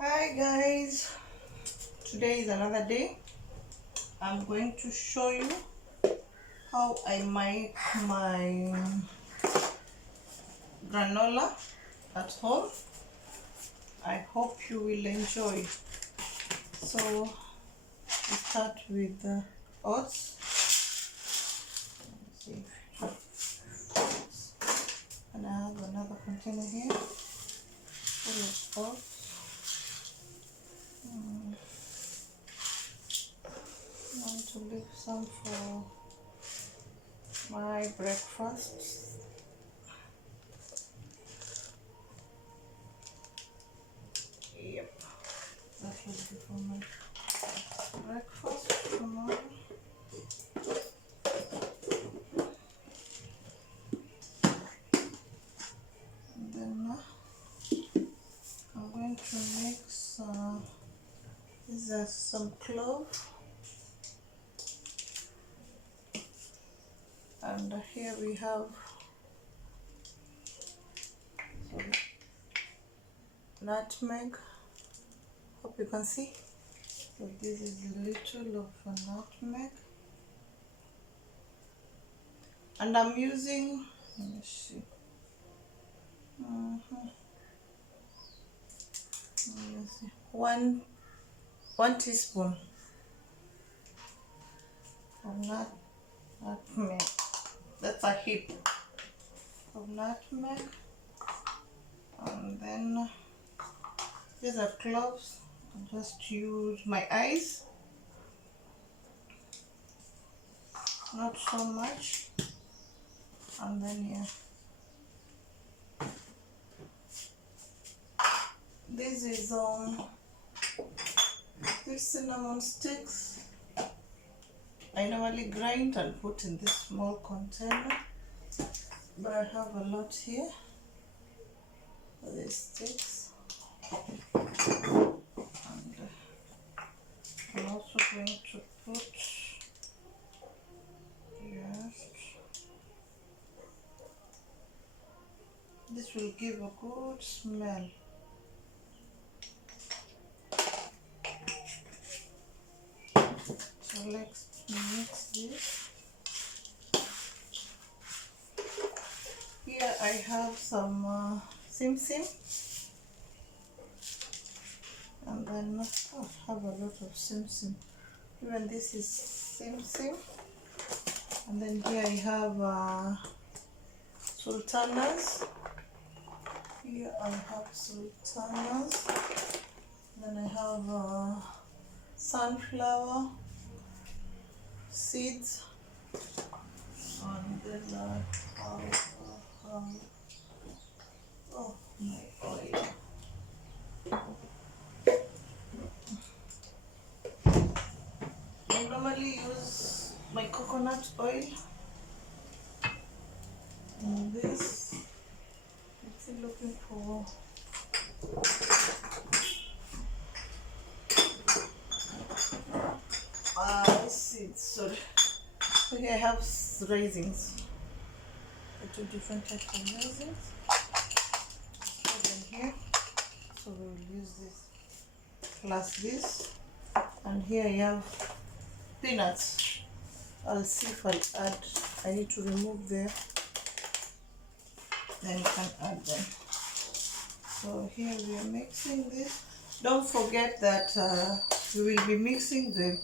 Hi guys, today is another day. I'm going to show you how I make my granola at home. I hope you will enjoy. So we start with the oats. Let's see. And I have another container here full of oats. I want to leave some for my breakfast. Yep, that will be for my breakfast tomorrow. And then I'm going to mix these are some clove, and here we have nutmeg. Hope you can see. So this is a little of a nutmeg, and I'm using, let me see, one teaspoon of nutmeg. That's a heap of nutmeg. And then these are cloves. I'll just use my eyes, not so much. And then this is these cinnamon sticks. I normally grind and put in this small container, but I have a lot here. These sticks. And I'm also going to put, yes, this will give a good smell. So let's mix this. Here I have some sim, and then I have a lot of sim. Even this is sim, and then here I have sultanas. Here I have sultanas. Then I have sunflower seeds, and then I have oh, my oil. I normally use my coconut oil in this. I'm still looking for seeds. Sorry. So here I have raisins. Two different types of raisins. Put them here. So we will use this plus this. And here I have peanuts. I'll see if I'll add. I need to remove them. Then you can add them. So here we are mixing this. Don't forget that we will be mixing the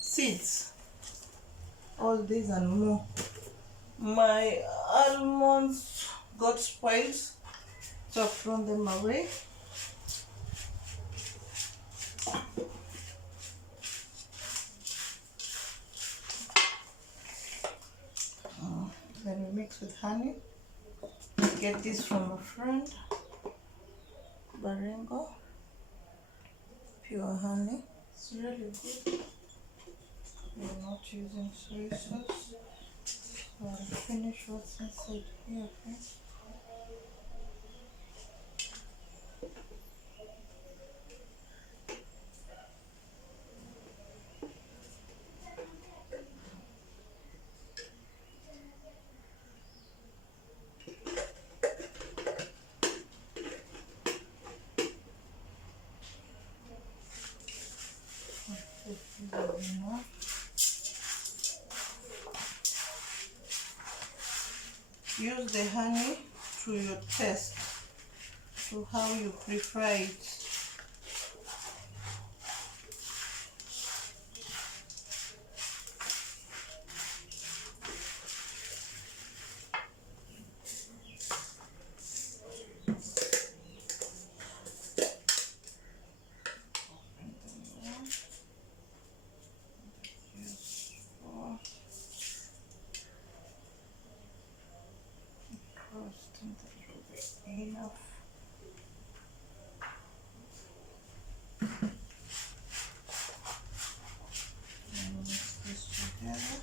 seeds. All these and more. My almonds got spoiled, so I've thrown them away. Then we mix with honey. Get this from a friend, Barengo. Pure honey. It's really good. We're not using soy sauce. So I'll finish what's inside here, okay? Use the honey to your taste, to how you prefer it. Enough. And mix this together.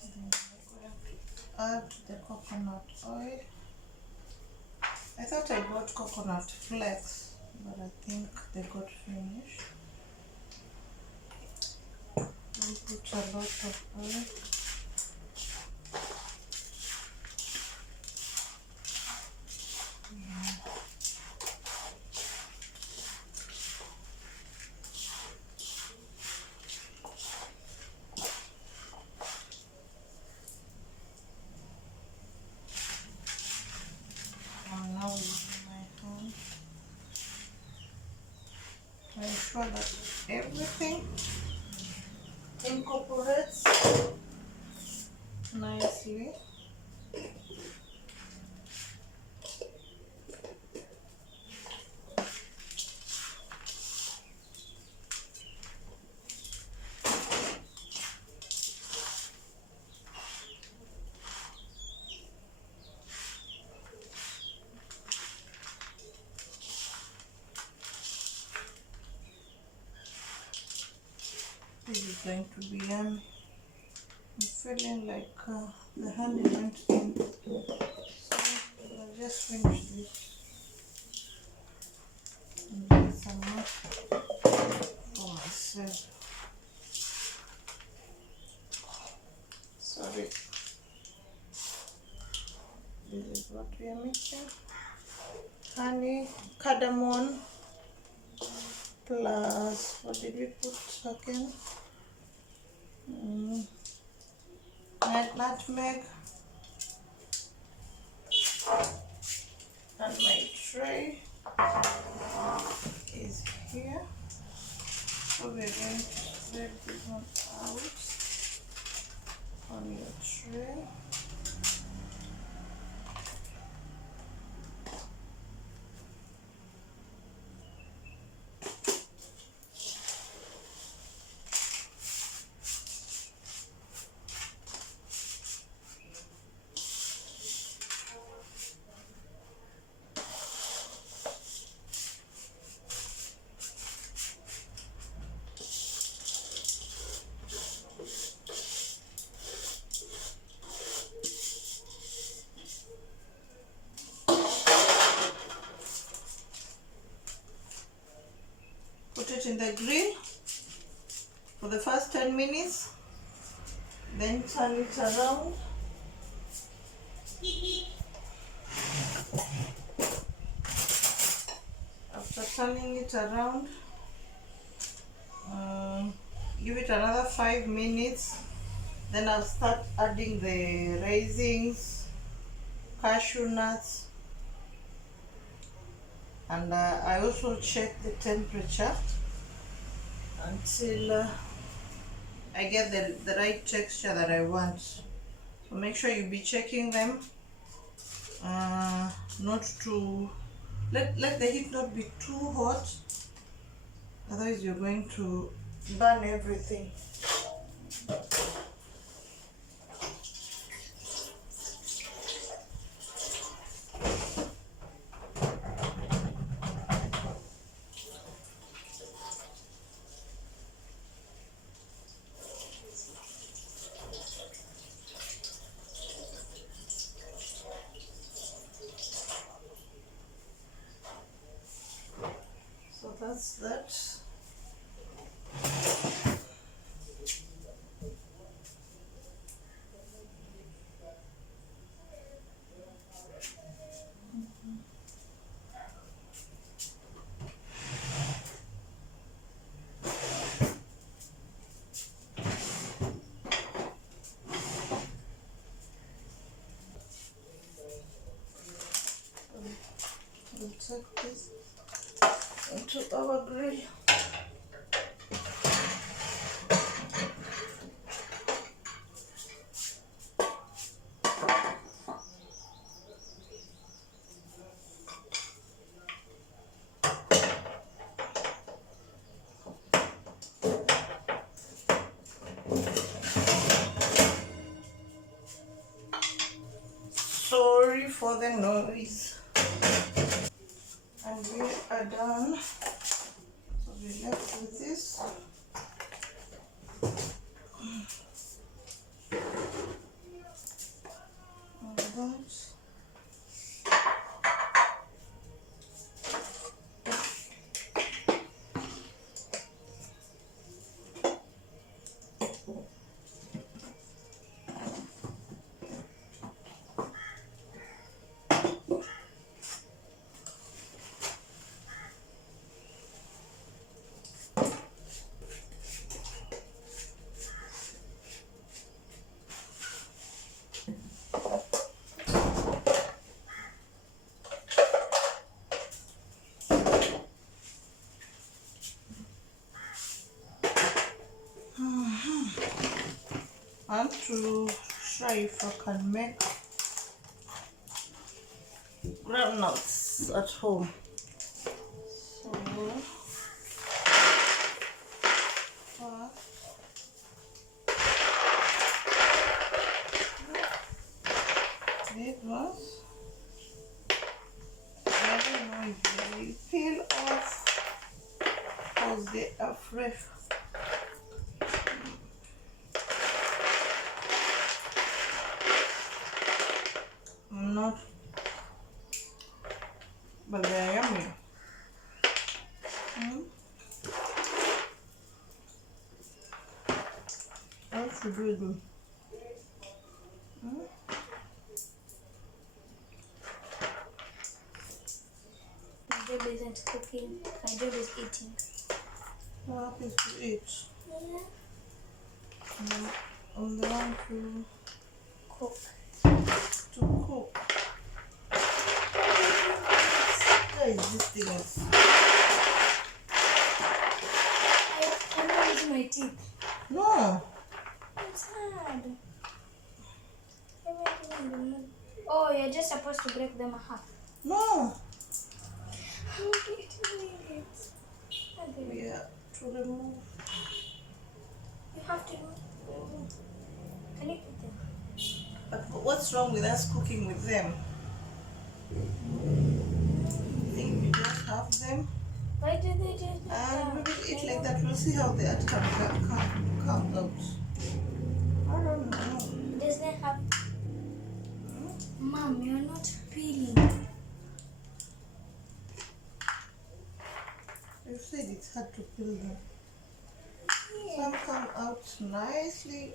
Then we're going to add the coconut oil. I thought I got coconut flakes, but I think they got finished. We'll put a lot of oil. And now with my hand, I ensure that everything incorporates nicely. This is going to be yummy. I'm feeling like the honey went in. So I'll just finish this and get some more for myself. Sorry. This is what we are mixing. Honey, cardamom, plus, what did we put again? Nutmeg, and my tray is here. So we're going to spread this one out on your tray. Put it in the grill for the first 10 minutes, then turn it around. After turning it around, give it another 5 minutes, then I'll start adding the raisins, cashew nuts, and I also check the temperature until I get the right texture that I want. So make sure you be checking them, not to let the heat not be too hot, otherwise you're going to burn everything. So that's that. set this into our grill. Sorry for the noise. And we are done. So we're left with this. And that. And to try if I can make granules at home. So these ones, I don't know if they peel off because they are fresh. Not, but they are yummy. That's good. My job isn't cooking, my job is eating. What happens to eat? Yeah. On the one to Cook. cook. What is this thing? I'm not using my teeth. No. It's hard. Oh, you're just supposed to break them half. No. How are you doing it? Yeah, to remove. You have to do. Can you eat them? But what's wrong with us cooking with them? I think we just have them. Why do they just do And we that? will eat like that. We'll see how they come out. I don't know. Does they have... Mom, you're not peeling. You said it's hard to peel them. Yeah. Some come out nicely,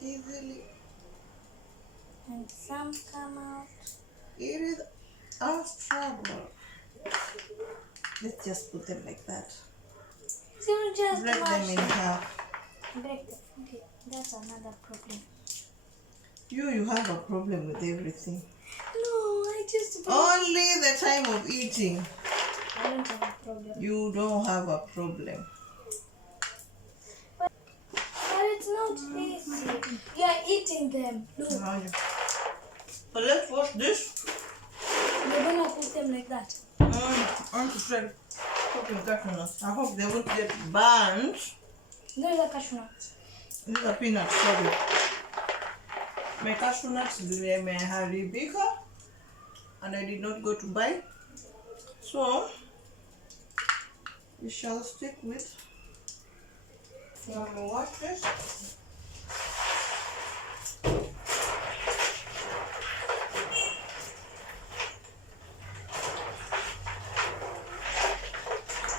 easily. And some come out. It is a struggle. Let's just put them like that. So just Break them in half. Break them. Okay, that's another problem. You have a problem with everything. No, I just... Only the time of eating. I don't have a problem. You don't have a problem. But it's not easy. You are eating them. Look. So let's wash this. You're gonna put them like that. I want to try cooking cashew nuts. I hope they won't get burned. Those are cashew nuts. These are peanuts, sorry. My cashew nuts zimeharibika and I did not go to buy. So we shall stick with. So I'm gonna wash this.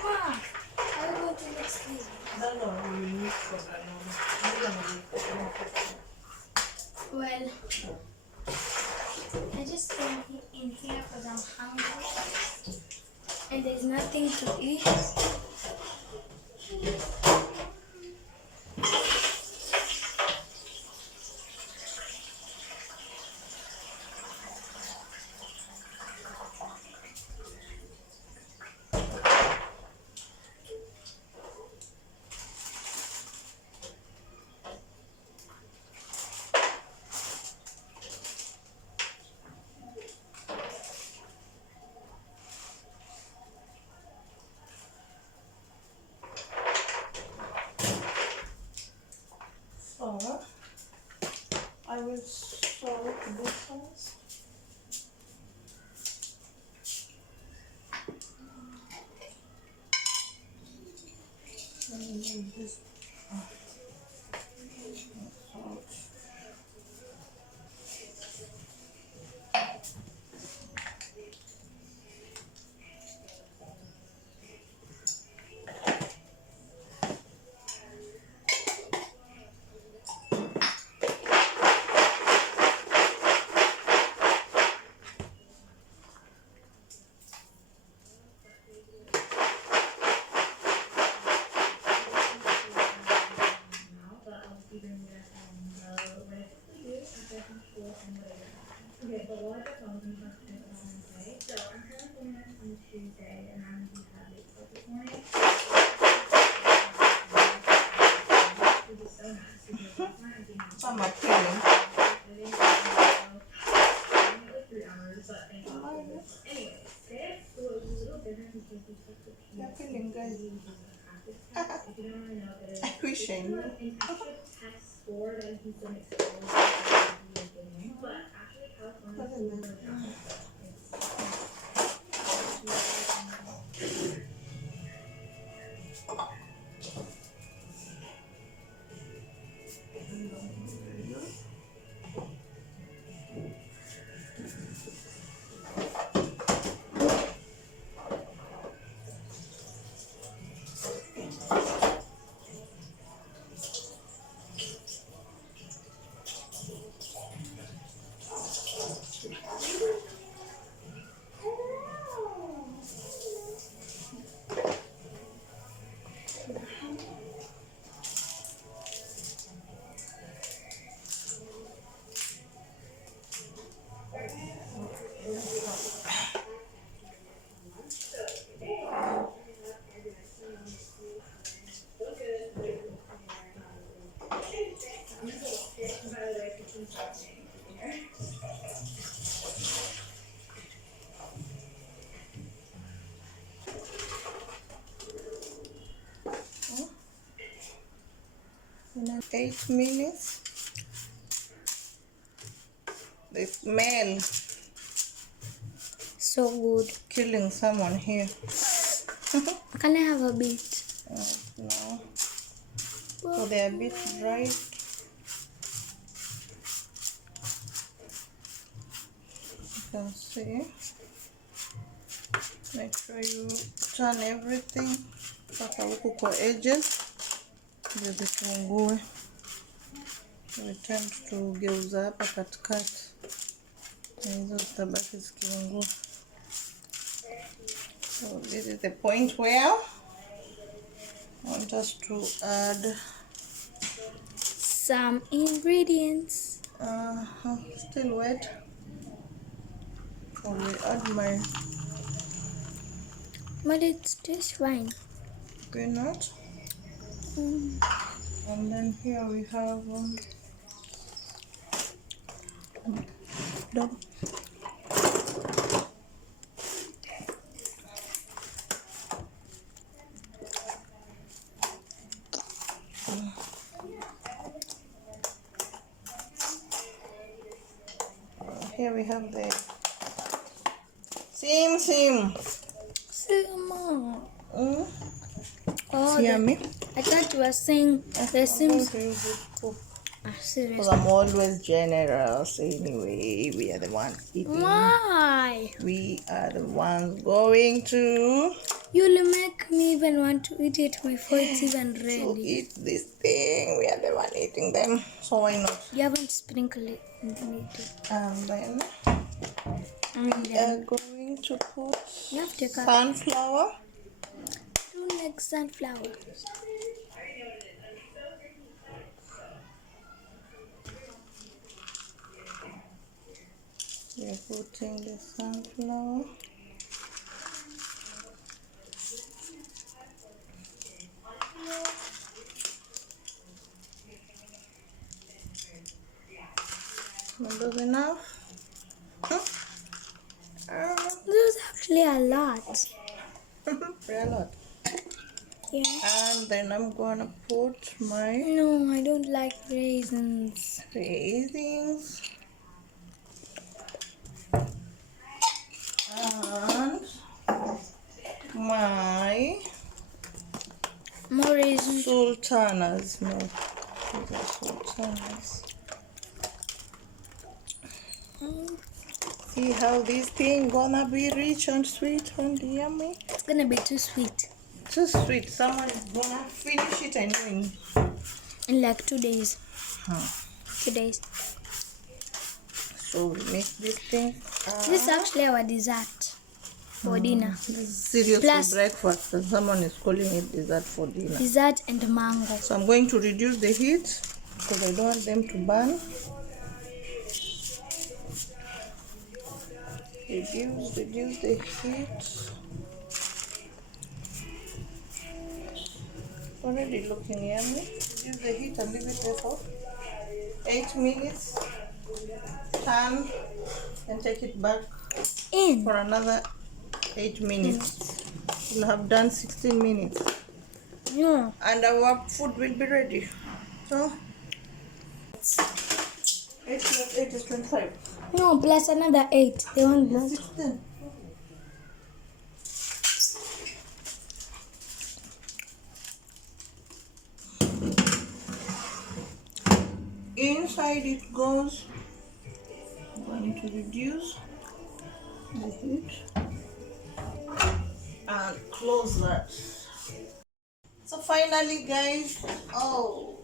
Ah, I want to mix these. That's what we will mix for granola. Well, I just came in here because I'm hungry and there's nothing to eat. this salt. Some are peeling. They're peeling, guys. I wish I knew. In 8 minutes. The smell. So good. Killing someone here. Can I have a bit? No. So they're a bit dry. You can see. Make sure you turn everything mpaka huku kwa edges ndio zitungue. We tend to geuza hapa katikati na hizo zitabaki zikiungua. So this is the point where I want us to add some ingredients. Still wet. So we add my But it tastes fine. peanut. And then here we have here we have the sim. Oh, Yummy. I thought you were saying the Sims. Because I'm always generous anyway. We are the ones eating. Why? We are the ones going to Make me even want to eat it before it's even ready. to eat this thing. We are the one eating them. So why not? You haven't sprinkled it in it. And then we are going to put You have to take out sunflower. don't like sunflower. We are putting the sunflower. Not good enough? There's actually a lot. Very lot. Yeah. And then I'm gonna put my No, I don't like raisins. raisins. And my More raisins sultanas. No, these are sultanas. See how this thing gonna be rich and sweet and yummy. It's gonna be too sweet. Too sweet. Someone is gonna finish it and win. In like 2 days. 2 days. So we make this thing. This is actually our dessert for dinner. Serious Plus- for breakfast, and someone is calling it dessert for dinner. Dessert and mango. So I'm going to reduce the heat because I don't want them to burn. Reduce the heat. Already looking yummy. Reduce the heat and leave it there for 8 minutes. Turn and take it back In. for another 8 minutes. We'll have done 16 minutes. No. And our food will be ready. So 8 plus 8 is 25. No, plus another 8. They want that. 16. Inside it goes. I'm going to reduce the heat and close that. So finally, guys, our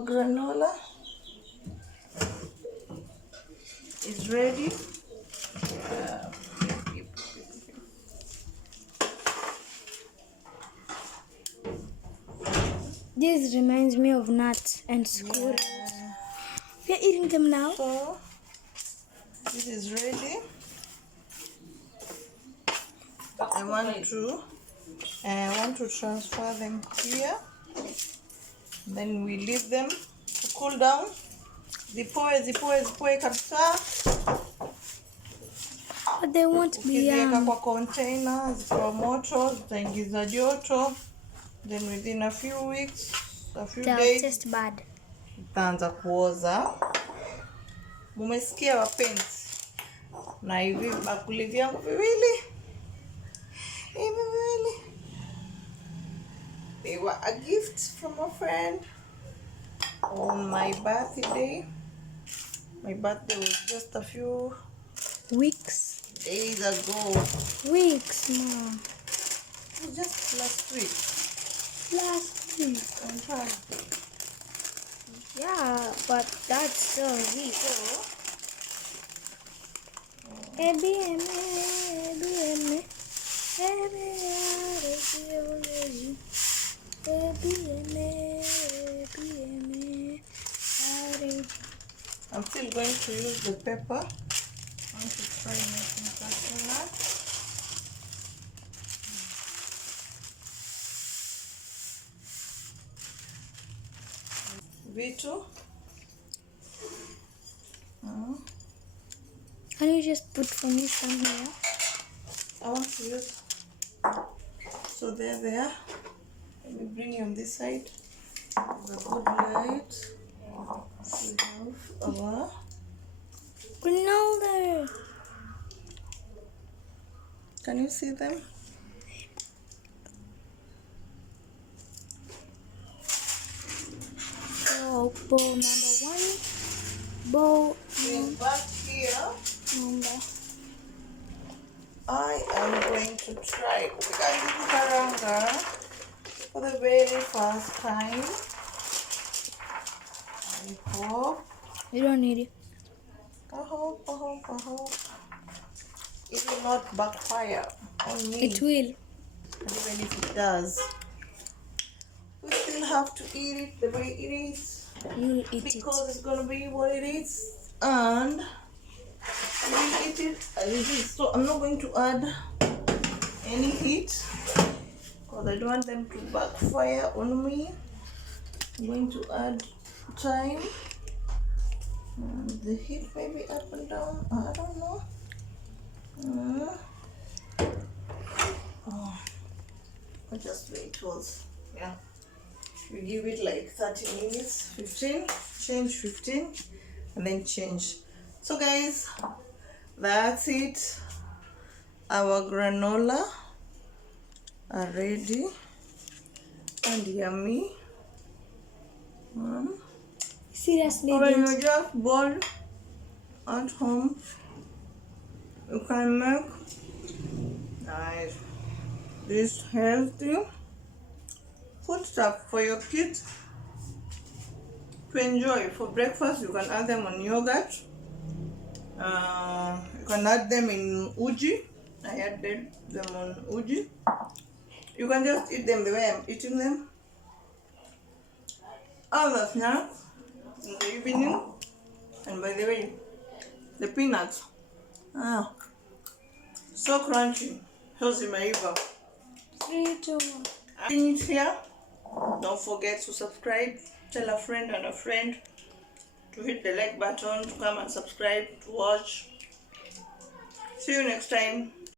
granola is ready. This reminds me of nuts and school. We're eating them now. So this is ready. I want to transfer them here. Then we leave them to cool down. Zipoe kabisa. But they won't be Ukiziweka kwa container zikiwa moto zitaingiza joto. Then within a few weeks, a few they'll days, taste bad. itaanza kuoza. Mumesikia wapenzi? Na hivi bakuli vyangu viwili. They were a gift from a friend on my birthday. My birthday was just a few Weeks. days ago. Weeks, Mom. It was just last week. Last week. I'm trying. Yeah, but that's still a week. So, I'm still going to use the pepper. I want to try making cashew Vitu. Can you just put for me some here? I want to use. So there they are. Let me bring you on this side. The good light. We have our Granola. Can you see them? So bowl number 1. Bowl We're back here. number. I am going to try cooking karanga for the very first time. I hope. You don't need it. I hope. It will not backfire on me. It will. And even if it does, we still have to eat it the way it is. You'll eat Because it's gonna be what it is. And we eat it as it is. So I'm not going to add any heat because I don't want them to backfire on me. I'm going to add thyme. And the heat may be up and down. I don't know. I just wait was you give it like 30 minutes, 15, change 15, and then change. So guys, that's it. Our granola are ready. and yummy. Seriously, When didn't. you just boil at home, you can make nice this healthy food stuff for your kids to enjoy. For breakfast, you can add them on yogurt. You can add them in uji. I added them on uji. You can just eat them the way I'm eating them. Other snacks in the evening. And by the way, the peanuts. So crunchy. Healthy Maiva. 3, 2, 1. Finish here. Don't forget to subscribe. Tell a friend and a friend to hit the like button, to come and subscribe, to watch. See you next time.